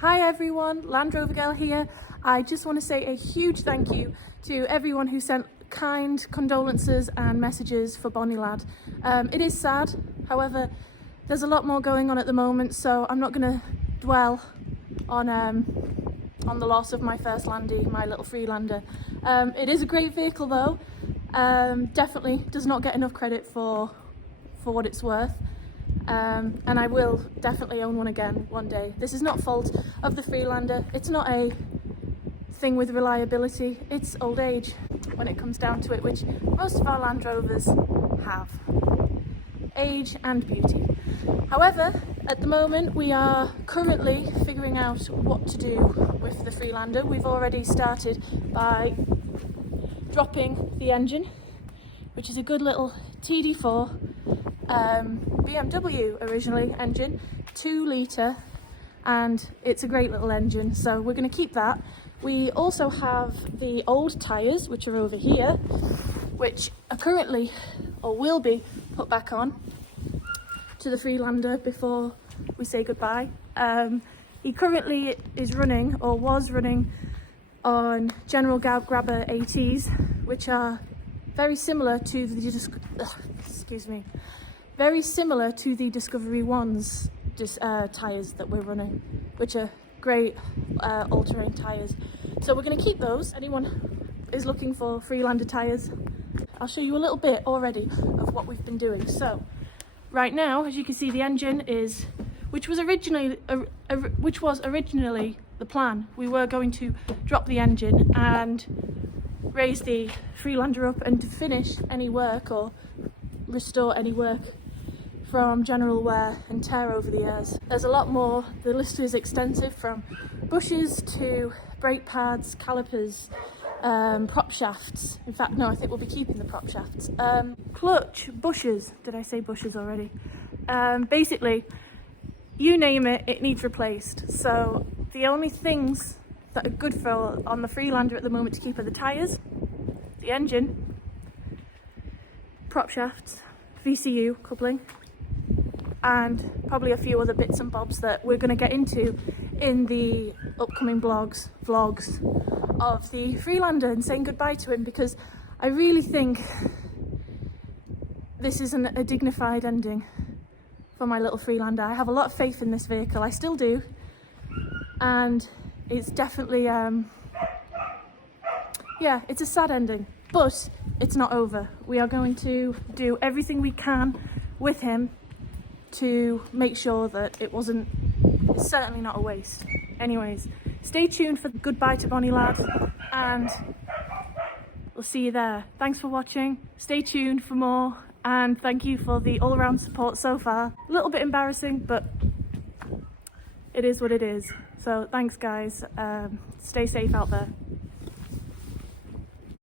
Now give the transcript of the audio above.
Hi everyone, Land Rover Girl here. I just want to say a huge thank you to everyone who sent kind condolences and messages for Bonny Lad. It is sad, however, there's a lot more going on at the moment, so I'm not going to dwell on the loss of my first Landy, my little Freelander. It is a great vehicle though. Definitely does not get enough credit for what it's worth. And I will definitely own one again one day. This is not fault of the Freelander. It's not a thing with reliability. It's old age when it comes down to it, which most of our Land Rovers have. Age and beauty. However, at the moment we are currently figuring out what to do with the Freelander. We've already started by dropping the engine, which is a good little TD4 BMW originally engine, 2 litre, and it's a great little engine, so we're going to keep that. We also have the old tyres, which are over here, which are currently, or will be, put back on to the Freelander before we say goodbye. He currently is running, or was running, on General Grabber ATs, which are very similar to the very similar to the Discovery Ones tyres that we're running, which are great all-terrain tyres. So we're going to keep those. Anyone is looking for Freelander tyres, I'll show you a little bit already of what we've been doing. So right now, as you can see, the engine is, which was originally the plan. We were going to drop the engine and raise the Freelander up and to finish any work or restore any work from general wear and tear over the years. There's a lot more. The list is extensive, from bushes to brake pads, calipers, prop shafts. In fact, no, I think we'll be keeping the prop shafts. Clutch, bushes. Did I say bushes already? Basically, you name it, it needs replaced. So the only things that are good for on the Freelander at the moment to keep are the tyres, the engine, prop shafts, VCU coupling, and probably a few other bits and bobs that we're going to get into in the upcoming vlogs of the Freelander and saying goodbye to him, because I really think this isn't a dignified ending for my little Freelander. I have a lot of faith in this vehicle, I still do, and it's definitely yeah, it's a sad ending, but it's not over. We are going to do everything we can with him to make sure that it's certainly not a waste. Anyways, stay tuned for Goodbye to Bonny Lad, and we'll see you there. Thanks for watching, stay tuned for more, and thank you for the all-around support so far. A little bit embarrassing, but it is what it is. So thanks guys, stay safe out there.